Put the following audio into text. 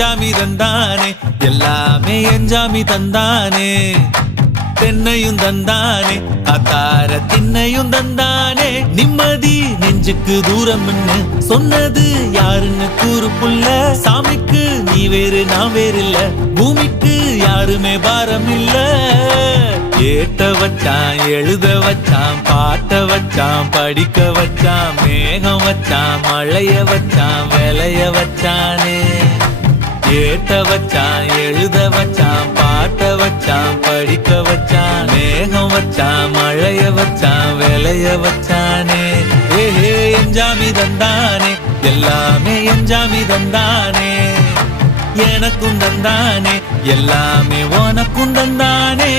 எஞ்சாமி தந்தானே எல்லாமே எஞ்சாமி தந்தானே தென்னையும் தந்தானே காத்தார திண்ணையும் தந்தானே நிம்மதி நெஞ்சுக்கு தூரம்னு சொன்னது யாருன்னு கூறு புள்ள சாமிக்கு நீ வேறு நான் வேறு இல்ல பூமிக்கு யாருமே பாரம் இல்ல ஏட்ட வச்சான் எழுத வச்சான் பாட்ட வச்சான் படிக்க வச்சான் மேகம் வச்சான் மழைய வச்சான் விளைய வச்சானே ஏட்ட வச்சான் எழுத வச்சான் பாட்ட வச்சான் படிக்க வச்சான் மேகம் வச்சான் மழைய வச்சான் விளைய வச்சானே ஏஹே எஞ்சாமி தந்தானே எல்லாமே எஞ்சாமி தந்தானே எனக்கும் தந்தானே எல்லாமே உனக்கும் தந்தானே